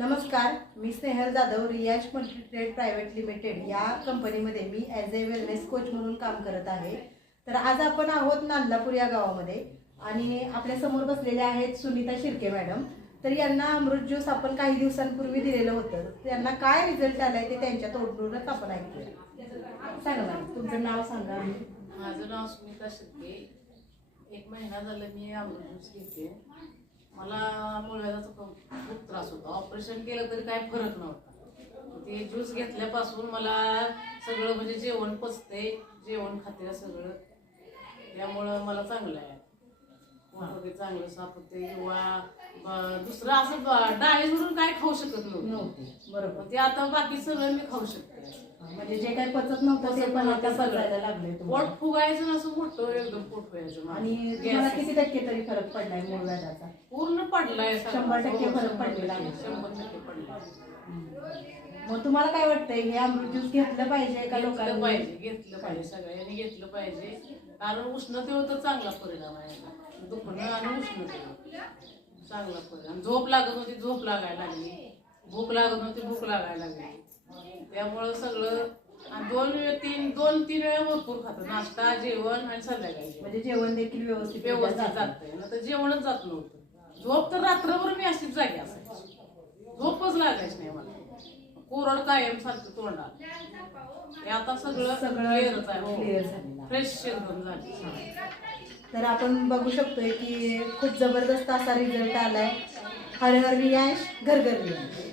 नमस्कार, मी स्नेहल जाधव, रियाज multi trade private limited या कंपनीमध्ये मी ॲज ए वेलनेस कोच म्हणून काम करत आहे. तर आज आपण आहोत नांदलापूर या गावामध्ये आणि आपल्यासमोर बसलेले आहेत सुनीता शिर्के मॅडम. तर यांना अमृत ज्यूस आपण काही दिवसांपूर्वी दिलेलं होतं. त्यांना काय रिझल्ट आलाय ते त्यांच्या तोंडूनच आपण ऐकूया. सांगा मॅडम, तुमचं नाव सांगा. माझं नाव सुनीता शिर्के. 1 महिना झालं मी अमृत ज्यूस घेते. मला मुळव्याधाचा खूप त्रास होता. ऑपरेशन केलं तरी काय फरक नव्हता. ते ज्यूस घेतल्यापासून मला सगळं म्हणजे जेवण पचते, जेवण खाते सगळं. त्यामुळं मला चांगलं आहे. वगैरे चांगलं साफ होते किंवा दुसरं असं डाळी म्हणून काय खाऊ शकत नव्हते. बरोबर. ते आता बाकी सगळं मी खाऊ शकते. म्हणजे जे काही पचत नव्हतं ते पण आता पचायला लागले. पोट फुगायचं असं मोठं एकदम पोट व्हायचं. आणि तुम्हाला किती टक्के तरी फरक पडलाय मुळव्याधाचा? पूर्ण पडलाय. 100% फरक पडलेला आहे. 100% पडलाय. मग तुम्हाला काय वाटतंय, हे अमृत ज्यूस घेतलं पाहिजे का लोकांनी? घेतलं पाहिजे, सगळ्यांनी घेतलं पाहिजे. कारण उष्णतेवर तर चांगला परिणाम आहे. दुखणं आणि उष्णतेवर चांगला परिणाम. झोप लागत होती, झोप लागायला लागली. भूक लागत नव्हती, भूक लागायला लागली. त्यामुळं सगळं 2-3 वेळा भरपूर खातं. नाश्ता, जेवण आणि संध्याकाळी. म्हणजे जेवण देखील व्यवस्थित जातंय ना. तर जेवणच जात नव्हतं. झोप तर रात्रभर मी अशीच जागी असायची. झोपच लागायची नाही मला. कोरड कायम सारखं तोंडात. आता सगळं क्लिअरच आहे. क्लिअर झालेलं. फ्रेश एकदम झाली. तर आपण बघू शकतोय की खूप जबरदस्त असा रिझल्ट आलाय. हर हर रियाज, घर घर रियाज.